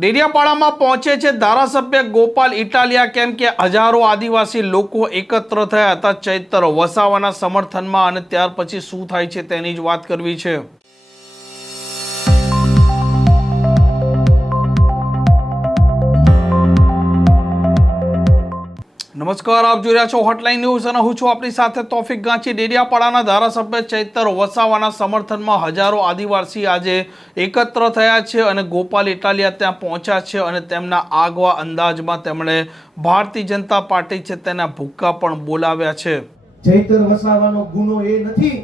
ડેડિયાપાડામાં પહોંચે છે ધારાસભ્ય ગોપાલ ઇટાલિયા, કેમ કે હજારો આદિવાસી લોકો એકત્ર થયા હતા ચૈતર વસાવાના સમર્થનમાં, અને ત્યાર પછી શું થાય છે તેની જ વાત કરવી છે। નમસ્કાર, આપ જોઈ રહ્યા છો હોટલાઇન ન્યૂઝ અને હું છું આપણી સાથે તોફિક ગાંચી। ડેડિયાપાડાના ધારાસભ્ય ચૈતર વસાવાના સમર્થનમાં હજારો આદિવાસી આજે એકત્ર થયા છે અને ગોપાલ ઇટાલિયા ત્યાં પહોંચ્યા છે અને તેમના આગવા અંદાજમાં તેમણે ભારતીય જનતા પાર્ટી છે તેના ભૂક્કા પણ બોલાવ્યા છે। ચૈતર વસાવાનો ગુનો એ નથી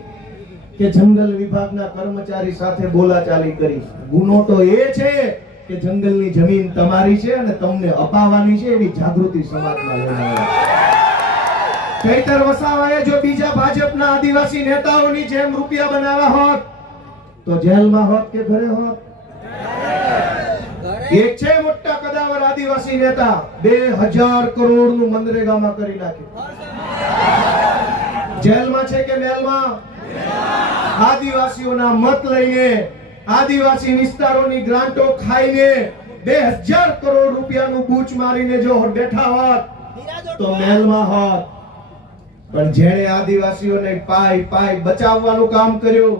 કે જંગલ વિભાગના કર્મચારી સાથે બોલાચાલી કરી, ગુનો તો એ છે કે જંગલની જમીન તમારી છે અને તમને અપાવવાની છે એવી જાગૃતિ સમાજમાં લેવાય। ચૈતર વસાવાએ જો બીજા ભાજપના આદિવાસી નેતાઓની જેમ રૂપિયા બનાવ્યા હોત તો જેલમાં હોત કે ઘરે હોત? એક છે મોટા કદાવર આદિવાસી નેતા, 2000 કરોડનું મનરેગામાં કરી નાખ્યું। જેલમાં છે કે મેલમાં? આદિવાસીઓના મત લઈને, આદિવાસી વિસ્તારોની ગ્રાન્ટો ખાઈને 2000 કરોડ રૂપિયાનું બૂચ મારીને જો બેઠા હોત તો મેલમાં હોત। પણ જેણે આદિવાસીઓને પાય બચાવવાનું કામ કર્યું,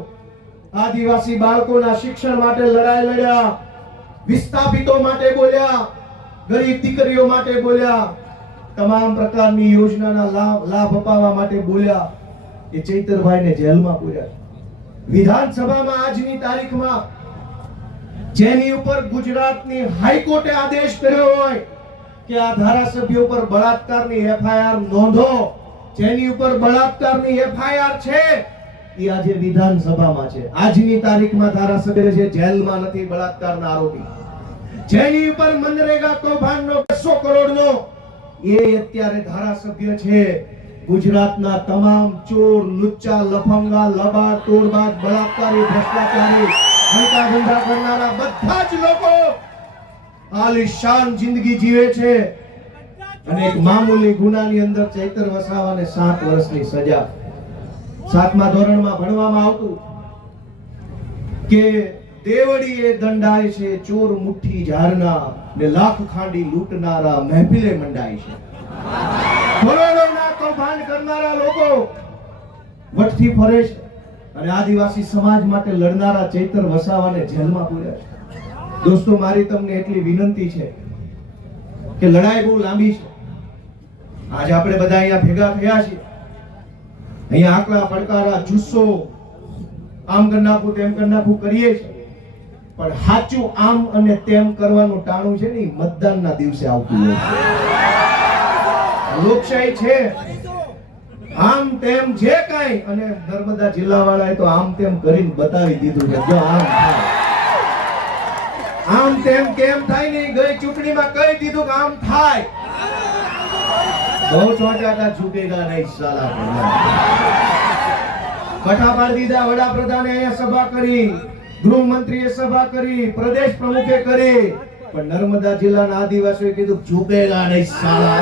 આદિવાસી બાળકોના શિક્ષણ માટે લડાઈ લડ્યા, વિસ્થાપિતો માટે બોલ્યા, ગરીબ દીકરીઓ માટે બોલ્યા, તમામ પ્રકારની યોજનાના લાભ અપાવવા માટે બોલ્યા, એ ચૈતરભાઈને જેલમાં પૂર્યા। વિધાનસભામાં આજની તારીખમાં જેની ઉપર ગુજરાતની હાઈકોર્ટે આદેશ કર્યો હોય કે આ ધારાસભ્ય ઉપર બળાત્કારની એફઆઈઆર નોંધો, જેની ઉપર બળાત્કારની એફઆઈઆર છે એ આજે વિધાનસભામાં છે। આજની તારીખમાં ધારાસભ્ય છે જેલમાં નથી, બળાત્કારના આરોપી, જેની ઉપર મનરેગા કૌભાંડનો 200 કરોડનો એ અત્યારે ધારાસભ્ય છે। ગુજરાતના તમામ ચોર, લુચ્ચા, લફંગા, લબાડ, તોડબાજ, બળાત્કારી, ભ્રષ્ટાચારી, હંકા ધંધા કરનારા બધા જ લોકો આલિશાન જિંદગી જીવે છે અને એક મામૂલી ગુનાની અંદર ચૈતર વસાવાને 7 વર્ષની સજા। 7મા ધોરણમાં ભણવામાં આવતું કે દેવડીએ દંડાય છે ચોર મુઠ્ઠી ઝારના ને લાખ ખાંડી લૂંટનારા મહેફિલે મંડાય છે। કરોડોના કૌભાંડ કરનારા લોકો વટથી ફરે છે અને આદિવાસી સમાજ માટે લડનારા ચૈતર વસાવાને જેલમાં પૂર્યા છે। દોસ્તો, મારી તમને એટલી વિનંતી છે કે લડાઈ બહુ લાંબી છે। આજે આપણે બધા અહીંયા ભેગા થયા છીએ, અહીંયા આકલા પડકારા, જુસ્સો, આમ કરી નાખું તેમ કરી નાખું કરીએ છીએ, પણ સાચું આમ અને તેમ કરવાનું ટાણું છે ને મતદાનના દિવસે આવતું હોય છે। લોકશાહી છે, આમ તેમ જે કાંઈ, અને નર્મદા જિલ્લાવાળાએ તો આમ તેમ કરીને બતાવી દીધું છે। જો આમ તેમ કેમ થાય નહીં, ગઈ ચૂંટણીમાં કહી દીધું કે આમ થાય। બહુ ચોટાટા ઝૂકેગા નહીં સાલા, કઠા પાડી દીધા। વડાપ્રધાને અહીંયા સભા કરી, ગૃહમંત્રીએ સભા કરી, પ્રદેશ પ્રમુખે કરી, પણ નર્મદા જિલ્લાના આદિવાસીઓએ કીધું ઝૂકેગા નહીં સાલા।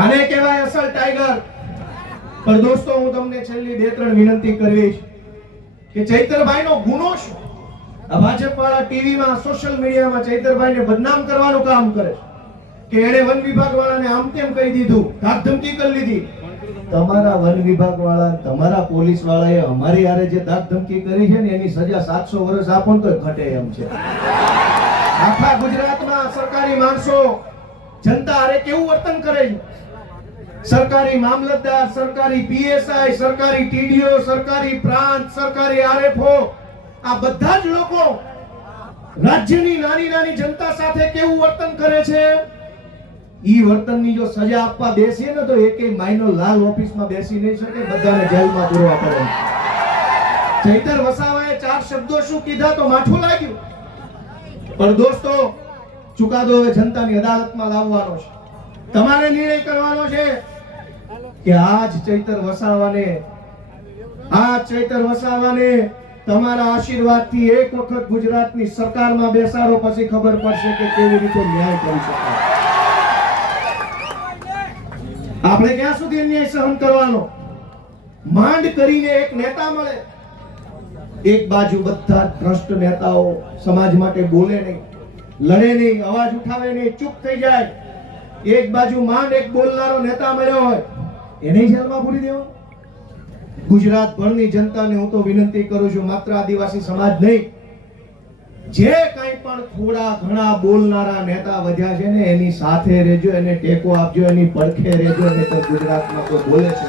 આને કહેવાય અસલ ટાઈગર। પણ દોસ્તો, હું તમને છેલ્લી 2-3 વિનંતી કરીશ કે ચૈતરભાઈનો ગુનો શું? આ ભાજપ વાળા ટીવીમાં, સોશિયલ મીડિયામાં ચૈતરભાઈને બદનામ કરવાનું કામ કરે કે એણે વન વિભાગ વાળાને આમ તેમ કહી દીધું, ધાક ધમકી કરી લીધી। તમારા વન વિભાગ વાળા, તમારા પોલીસ વાળાએ અમારી હારે જે ધાક ધમકી કરી છે ને એની સજા 700 વર્ષ આપો ને તો ઘટે એમ છે। આખા ગુજરાતમાં સરકારી માણસો જનતા હારે કેવું વર્તન કરે છે? સરકારી મામલતદાર, સરકારી પીએસઆઈ, સરકારી ટીડીઓ, સરકારી પ્રાંત, સરકારી આરએફઓ, આ બધા જ લોકો રાજ્યની નાની જનતા સાથે કેવું વર્તન કરે છે? ઈ વર્તનની જો સજા આપવા બેસીએ ને તો એકેય માઈનો લાલ ઓફિસમાં બેસી નહીં શકે, બધાને જેલમાં પૂરવા પડે। ચૈતર વસાવાએ 4 શબ્દો શું કીધા તો માઠું લાગ્યું, પણ દોસ્તો, ચુકાદો હવે જનતાની અદાલતમાં લાવવાનો છે। તમારે નિર્ણય કરવાનો છે કે આજ ચૈતર વસાવાને તમારા આશીર્વાદથી એક વખત ગુજરાતની સરકારમાં બેસાડો, પછી ખબર પડશે કે કેવી રીતે ન્યાય કરી શકાય। આપણે ક્યાં સુધી અન્યાય સહન કરવાનો? માંડ કરીને એક નેતા મળે, એક બાજુ બધા ભ્રષ્ટ નેતાઓ સમાજ માટે બોલે નહીં, લડે નહીં, અવાજ ઉઠાવે નહીં, ચૂપ થઈ જાય. એક બાજુ માંડ એક બોલનારો નેતા મળ્યો હોય એને જેલમાં પૂરી દેવો. ગુજરાતભરની જનતાને હું તો વિનંતી કરું છું, માત્ર આદિવાસી સમાજ નહીં, જે કંઈ પણ થોડા ઘણા બોલનારા નેતા વધ્યા છે ને એની સાથે રહેજો, એને ટેકો આપજો, એની પડખે રહેજો. અને તો ગુજરાતમાં કોઈ બોલે છે.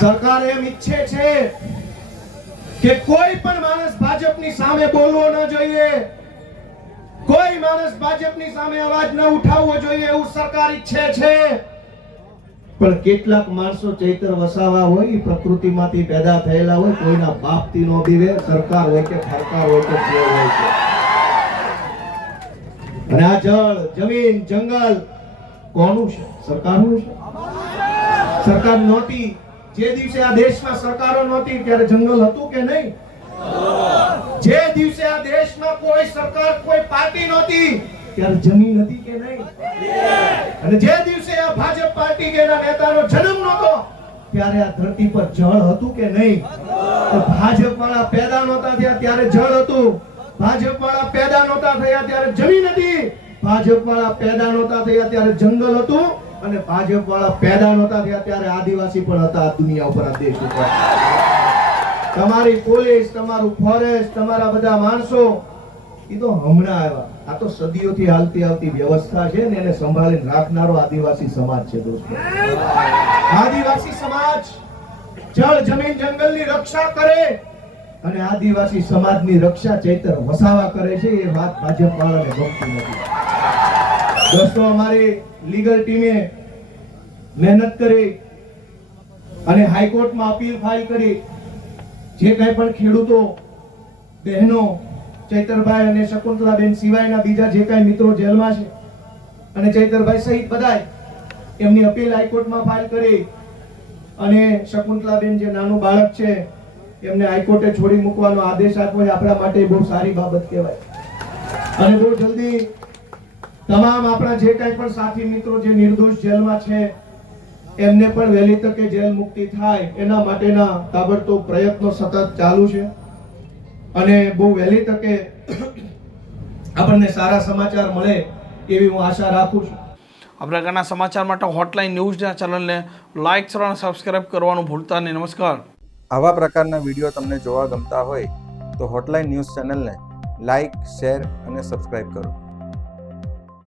સરકાર એમ ઈચ્છે છે કે કોઈ પણ માણસ ભાજપની સામે બોલવો ન જોઈએ, કોઈ માણસ ભાજપની સામે અવાજ ન ઉઠાવવો જોઈએ, એવું સરકાર ઈચ્છે છે. પણ કેટલાક માણસો ચૈતર વસાવા હોય, પ્રકૃતિમાંથી પેદા થયેલા હોય, કોઈના બાપથી નો બીવે, સરકાર હોય કે સરકાર હોય કે જે હોય છે. અને આ જળ, જમીન, જંગલ કોનું છે? સરકારનું છે. સરકાર નહોતી, જે દિવસે આ દેશમાં સરકારો નહોતી ત્યારે જંગલ હતું કે નહીં? જે દિવસે આ દેશમાં કોઈ સરકાર, કોઈ પાર્ટી નહોતી ત્યારે જમીન હતી કે નહીં? અને જે દિવસે આ ભાજપ પાર્ટી કે એના નેતાનો જન્મ નહોતો ત્યારે આ ધરતી પર જળ હતું કે નહીં? તો ભાજપ વાળા પેદા નહોતા થયા ત્યારે જળ હતું, ભાજપ વાળા પેદા નહોતા થયા ત્યારે જમીન હતી, ભાજપ વાળા પેદા નહોતા થયા ત્યારે જંગલ હતું, અને ભાજપ વાળા પેદા નહોતા થયા ત્યારે આદિવાસી પણ હતા આ દુનિયા ઉપર, આ દેશ ઉપર. તમારી પોલીસ, તમારું ફોરેસ્ટ, તમારા બધા માણસો એ તો હમણાં આવ્યા. આ તો સદીઓથી હાલતી આવતી વ્યવસ્થા છે ને એને સંભાળીને રાખનારો આદિવાસી સમાજ છે દોસ્તો. આદિવાસી સમાજ જળ, જમીન, જંગલની રક્ષા કરે અને આદિવાસી સમાજની રક્ષા ચૈતર વસાવા કરે છે. એ વાત ભાજપ વાળાને ગમતી નથી. દોસ્તો, અમારી લીગલ ટીમે મહેનત કરી અને હાઈકોર્ટમાં અપીલ ફાઇલ કરી. જે કંઈ પણ ખેડૂતો, બહેનો, ચૈતરભાઈ અને શકુંતલાબેન સિવાયના બીજા જે કાંઈ મિત્રો જેલમાં છે અને ચૈતરભાઈ સહિત બધાય એમની અપીલ હાઈકોર્ટમાં ફાઇલ કરી. અને શકુંતલાબેન જે નાનું બાળક છે એમને હાઈકોર્ટે છોડી મૂકવાનો આદેશ આપ્યો છે. આપણા માટે બહુ સારી બાબત કહેવાય. અને બહુ જલ્દી તમામ આપણા જે કાંઈ પણ સાથી મિત્રો જે નિર્દોષ જેલમાં છે એમને પણ વહેલી તકે જેલ મુક્તિ થાય એના માટેના તાબડતોબ પ્રયત્નો સતત ચાલુ છે. અને બહુ વહેલી તકે આપણને સારા સમાચાર મળે એવી હું આશા રાખું છું. આ પ્રકારના સમાચાર માટે હોટલાઇન ન્યૂઝના ચેનલને લાઇક, શેર અને સબસ્ક્રાઇબ કરવાનું ભૂલતા નહીં. નમસ્કાર. આવા પ્રકારના વિડીયો તમને જોવા ગમતા હોય તો હોટલાઇન ન્યૂઝ ચેનલને લાઇક, શેર અને સબસ્ક્રાઇબ કરો.